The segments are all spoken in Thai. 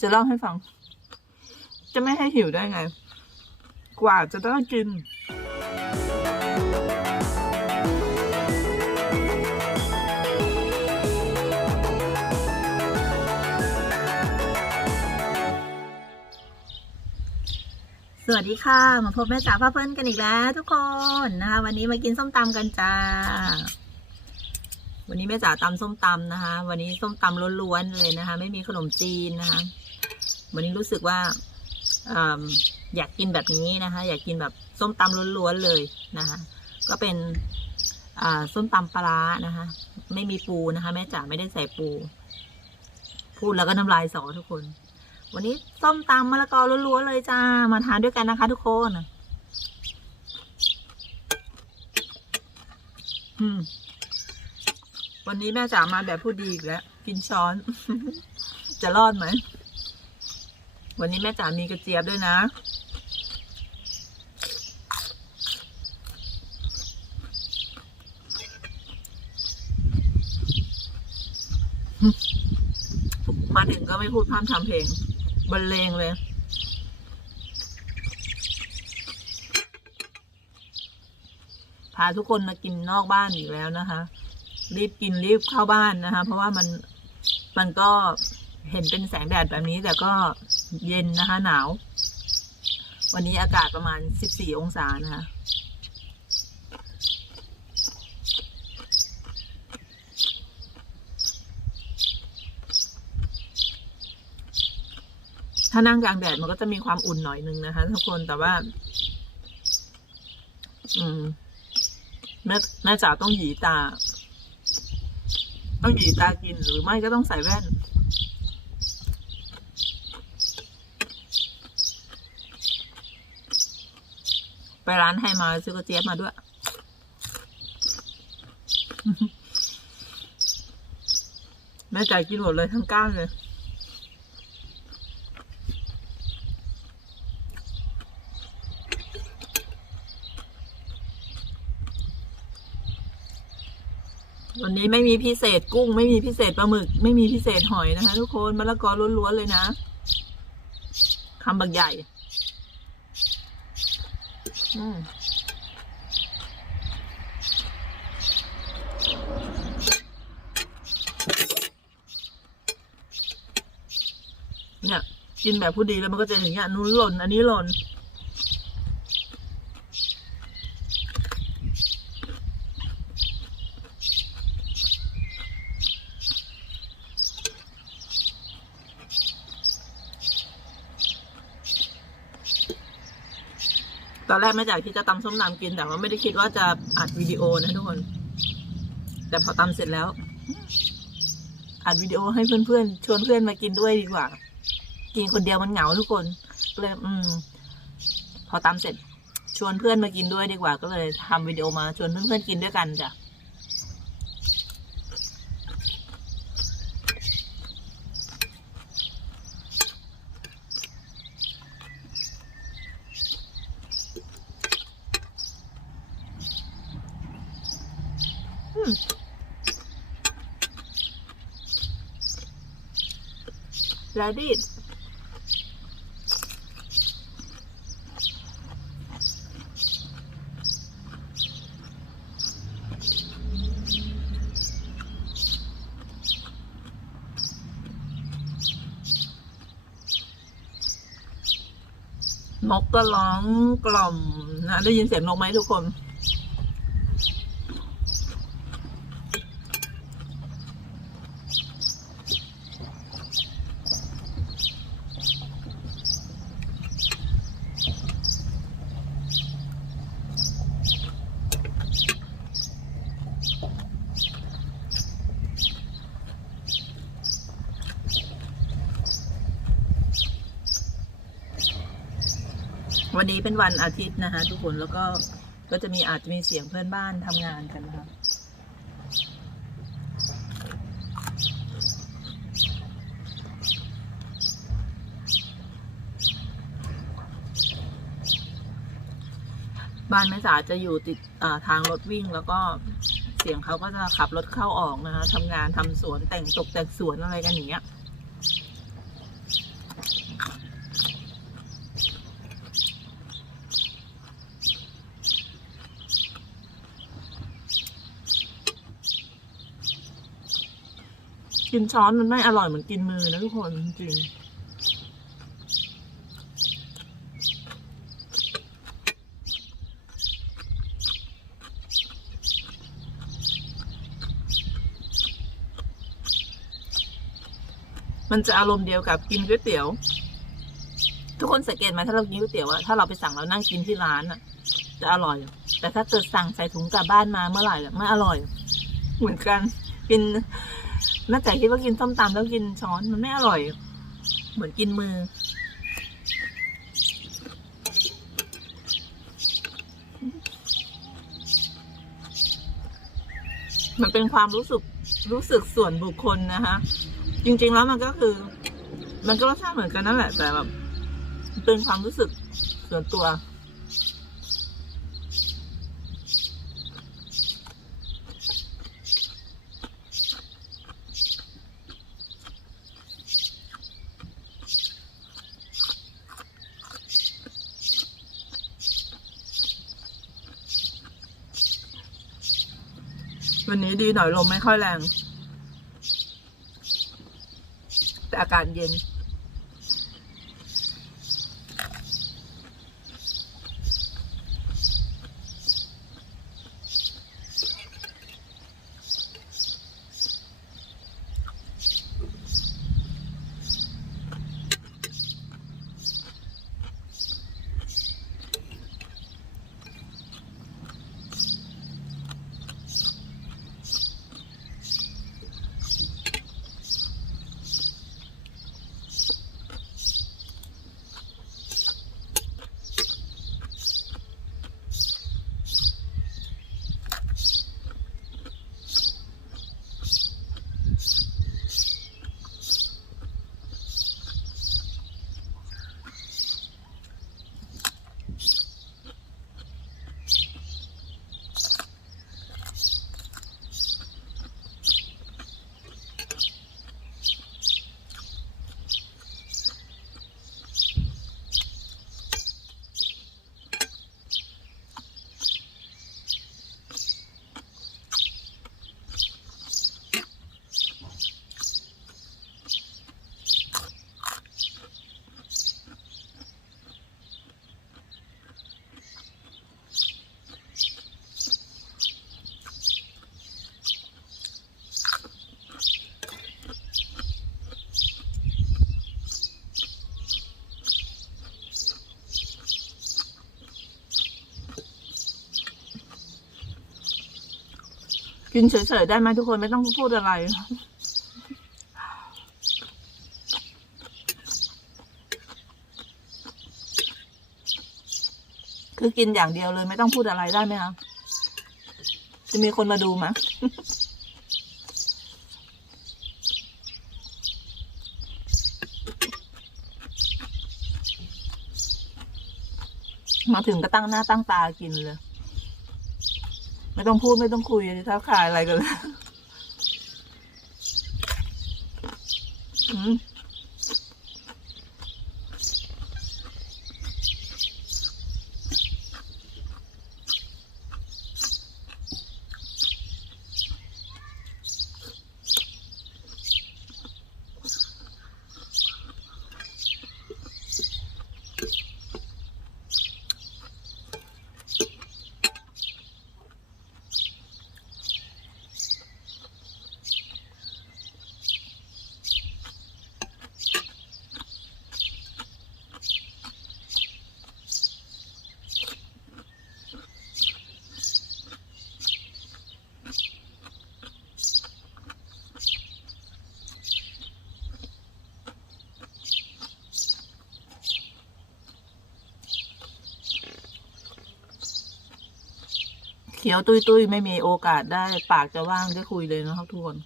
จะเล่าให้ฟัง จะไม่ให้หิวได้ไง กว่าจะได้กิน สวัสดีค่ะ มาพบแม่จ๋าพ่อเพิ่นกันอีกแล้ว ทุกคนนะคะ วันนี้มากินส้มตำกันจ้าวันนี้แม่จ๋าตำส้มตำนะคะ วันนี้ส้มตำล้วนๆเลยนะคะ ไม่มีขนมจีนนะคะ วันนี้รู้สึกว่าออยากกินแบบนี้นะคะ อยากกินแบบส้มตำล้วนๆเลยนะคะ ก็เป็นส้มตำปลานะคะ ไม่มีปูนะคะ แม่จ๋าไม่ได้ใส่ปู พูดแล้วก็น้ำลายสอทุกคน วันนี้ส้มตำมะละกอล้วนๆเลยจ้า มาทานด้วยกันนะคะ ทุกคนอืมวันนี้แม่จ๋ามาแบบผู้ดีอีกแล้ว กินช้อน จะรอดไหม วันนี้แม่จ๋ามีกระเจี๊ยบด้วยนะมาถึงก็ไม่พูดพร่ำทำเพลงบรรเลงเลย พาทุกคนมากินนอกบ้านอีกแล้วนะคะ รีบกินรีบเข้าบ้านนะคะ เพราะว่ามันมันก็เห็นเป็นแสงแดดแบบนี้แต่ก็ เย็นนะคะ หนาว วันนี้อากาศประมาณ 14 องศานะคะถ้านั่งกลางแดดมันก็จะมีความอุ่นหน่อยนึงนะคะทุกคนแต่ว่า อืม แม่แม่จ๋าต้องหยีตา ต้องหยีตากินหรือไม่ก็ต้องใส่แว่น ไปร้านไฮมาซื้อกระเจี๊ยบมาด้วย แม่จ๋ากินหมดเลยทั้งก้านเลยวันนี้ไม่มีพิเศษกุ้ง ไม่มีพิเศษปลาหมึก ไม่มีพิเศษหอยนะคะ ทุกคนมะละกอล้วนๆเลยนะคำบักใหญ่ อืมเนี่ยกินแบบผู้ดีแล้วมันก็จะอย่างเงี้ยนู้นหล่นอันนี้หล่น แรกแม่จากที่จะตำส้มตำกิน แต่ว่าไม่ได้คิดว่าจะอัดวิดีโอนะทุกคน แต่พอตำเสร็จแล้ว อัดวิดีโอให้เพื่อนๆ ชวนเพื่อนมากินด้วยดีกว่า กินคนเดียวมันเหงาทุกคนก็เลยอืม พอตำเสร็จชวนเพื่อนมากินด้วยดีกว่า ก็เลยทำวิดีโอมาชวนเพื่อนๆกินด้วยกันจ้ะ แล้วดินกก็ร้องกล่อมนะได้ยินเสียงนกไหมทุกคน วันนี้เป็นวันอาทิตย์นะคะ ทุกคนแล้วก็ก็จะมีอาจจะมีเสียงเพื่อนบ้านทำงานกันนะคะบ้านแม่สาจะอยู่ติดทางรถวิ่งแล้วก็เสียงเขาก็จะขับรถเข้าออกนะคะทำงานทำสวนแต่งตกแต่งสวนอะไรกันอย่างเงี้ย กินช้อนมันไม่อร่อยเหมือนกินมือนะทุกคนจริงมันจะอารมณ์เดียวกับกินก๋วยเตี๋ยว ทุกคนสังเกตไหมถ้าเรากินก๋วยเตี๋ยวอะถ้าเราไปสั่งแล้วนั่งกินที่ร้านอะจะอร่อย แต่ถ้าเกิดสั่งใส่ถุงกลับบ้านมาเมื่อไหร่อะไม่อร่อย เหมือนกันกิน น่าจะคิดว่ากินส้มตำแล้วกินช้อนมันไม่อร่อย เหมือนกินมือ มันเป็นความรู้สึกรู้สึกส่วนบุคคลนะคะจริง ๆ แล้วมันก็คือ มันก็รสชาติเหมือนกันนั่นแหละแต่แบบเป็นความรู้สึกส่วนตัว วันนี้ดีหน่อยลมไม่ค่อยแรง แต่อากาศเย็น นเฉยๆได้ไหมทุกคนไม่ต้องพูดอะไร คือกินอย่างเดียวเลย ไม่ต้องพูดอะไรได้ไหมคะจะมีคนมาดูไหมมาถึงก็ตั้งหน้าตั้งตากินเลย ไม่ต้องพูดไม่ต้องคุยท้าขายอะไรกันแล้วอืมเขียวตุยตุยๆ ไม่มีโอกาสได้ ปากจะว่างได้คุยเลยนะครับทุกคน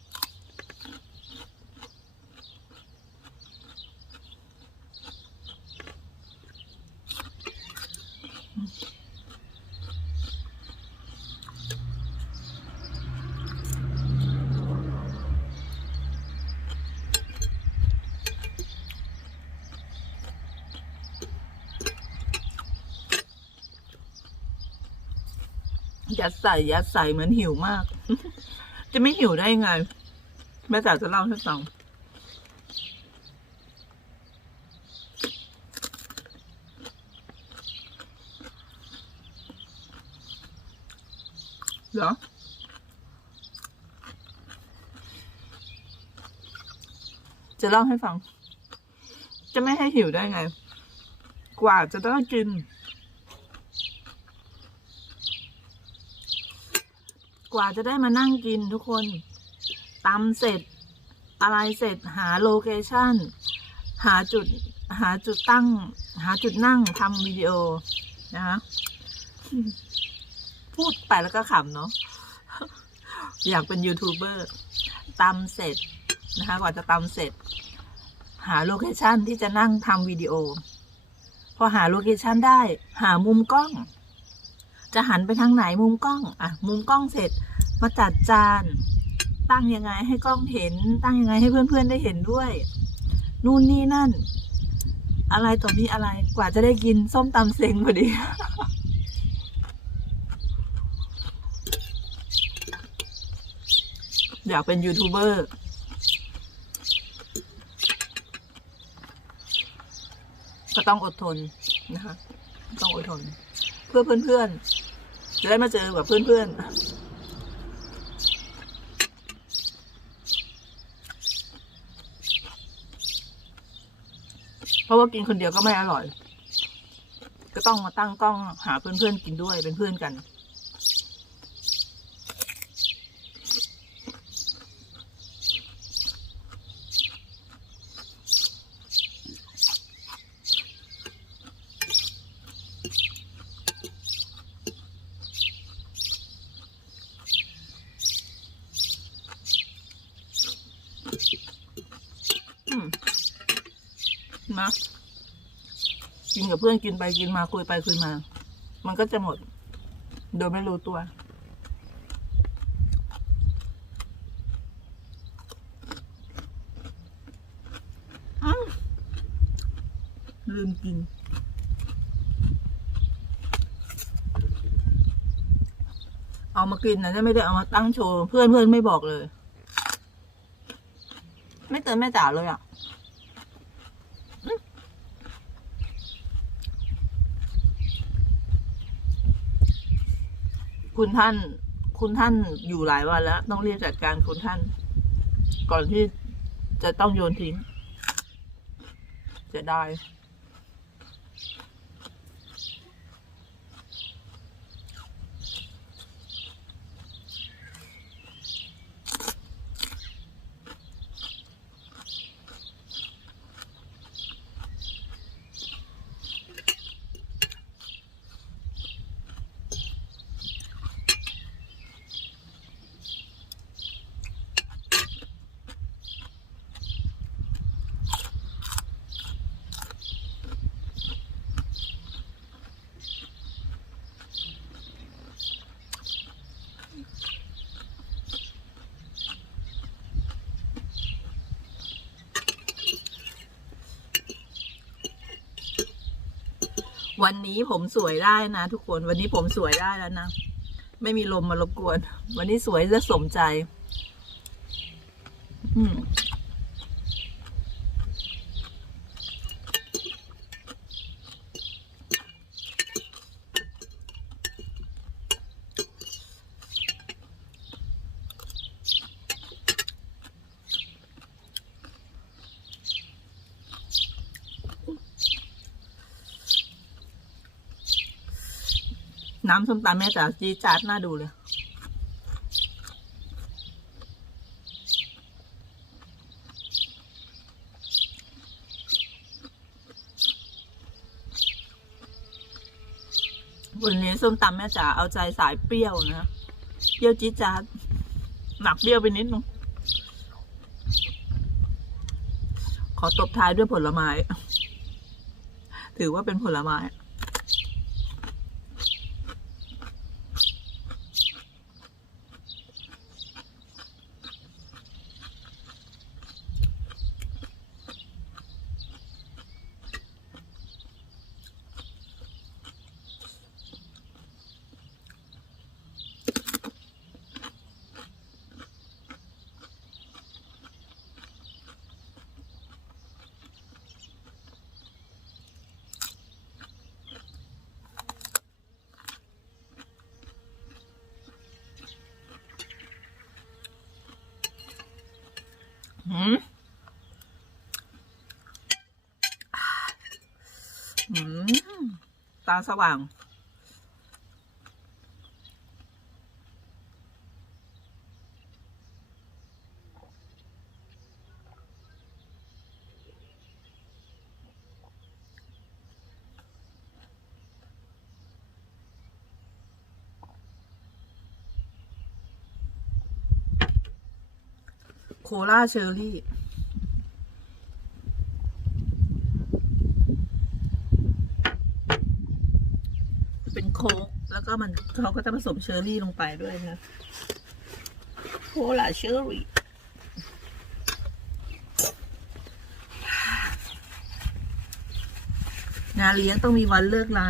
ยัดใส่ยัดใส่เหมือนหิวมาก จะไม่หิวได้ยังไง แม่จ๋าจะเล่าให้ฟังเหรอจะเล่าให้ฟัง จะไม่ให้หิวได้ไง กว่าจะได้กิน กว่าจะได้มานั่งกินทุกคนตำเสร็จ อะไรเสร็จหาโลเคชันหาจุดหาจุดตั้ง หาจุดนั่งทำวิดีโอนะคะพูดไปแล้วก็ขำเนาะอยากเป็นยูทูบเบอร์ตำเสร็จนะคะ กว่าจะตำเสร็จ หาโลเคชันที่จะนั่งทำวิดีโอ พอหาโลเคชันได้ หามุมกล้อง จะหันไปทางไหนมุมกล้อง อะ มุมกล้องเสร็จ มาจัดจาน ตั้งยังไงให้กล้องเห็น ตั้งยังไงให้เพื่อนๆได้เห็นด้วย นู่นนี่นั่น อะไรต่อมีอะไร กว่าจะได้กินส้มตำเซ็งพอดีอยากเป็นยูทูบเบอร์ก็ต้องอดทนนะคะ ต้องอดทน เพื่อเพื่อนๆจะได้มาเจอกับเพื่อนๆเพราะว่ากินคนเดียวก็ไม่อร่อย ก็ต้องมาตั้งกล้องหาเพื่อนๆกินด้วยเป็นเพื่อนกัน อืม นะ กินกับเพื่อนกินไปกินมาคุยไปคุยมา มันก็จะหมด โดยไม่รู้ตัวอ้าวลืมกินเอามากินนะไม่ได้เอามาตั้งโชว์ เพื่อนเพื่อนไม่บอกเลย ไม่เตือนแม่จ๋าเลยอะ คุณท่าน คุณท่านอยู่หลายวันแล้ว ต้องเรียกจัดการคุณท่าน ก่อนที่จะต้องโยนทิ้งจะได้ วันนี้ผมสวยได้นะทุกคน วันนี้ผมสวยได้แล้วนะ ไม่มีลมมารบกวน วันนี้สวยและสมใจ อืมำส้มตำแม่จ๋าจีจาดน่าดูเลย วันนี้ส้มตำแม่จ๋าเอาใจสายเปรี้ยวนะเปรี้ยวจีจาดหนักเปรี้ยวไปนิดนึงขอตบท้ายด้วยผลไม้ ถือว่าเป็นผลไม้ อืมอืมตาสว่าง โคลาเชอร์รี่เป็นโค้กแล้วก็มันเขาก็จะผสมเชอร์รี่ลงไปด้วยนะโคลาเชอร์รี่งานเลี้ยงต้องมีวันเลิกลา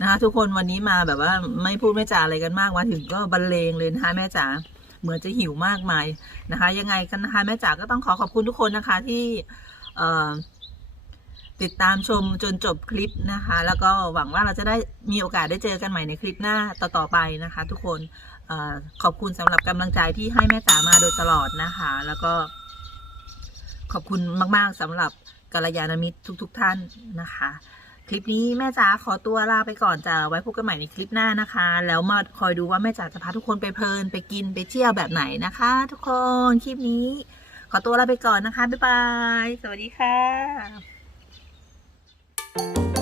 นะคะทุกคนวันนี้มาแบบว่าไม่พูดไม่จาอะไรกันมากมาถึงก็บรรเลงเลยนะคะแม่จ๋า เหมือนจะหิวมากมายนะคะ ยังไงกันนะคะแม่จ๋าก็ต้องขอขอบคุณทุกคนนะคะที่ติดตามชมจนจบคลิปนะคะ แล้วก็หวังว่าเราจะได้มีโอกาสได้เจอกันใหม่ในคลิปหน้าต่อๆไปนะคะ ทุกคนออขอบคุณสำหรับกำลังใจที่ให้แม่จ๋ามาโดยตลอดนะคะ แล้วก็ ขอบคุณมาก ๆสำหรับกัลยาณมิตรทุก ๆ ท่านนะคะ คลิปนี้แม่จ๋าขอตัวลาไปก่อนจะไว้พบกันใหม่ในคลิปหน้านะคะ แล้วมาคอยดูว่าแม่จ๋าจะพาทุกคนไปเพลินไปกินไปเที่ยวแบบไหนนะคะ ทุกคนคลิปนี้ ขอตัวลาไปก่อนนะคะบ๊ายบายสวัสดีค่ะ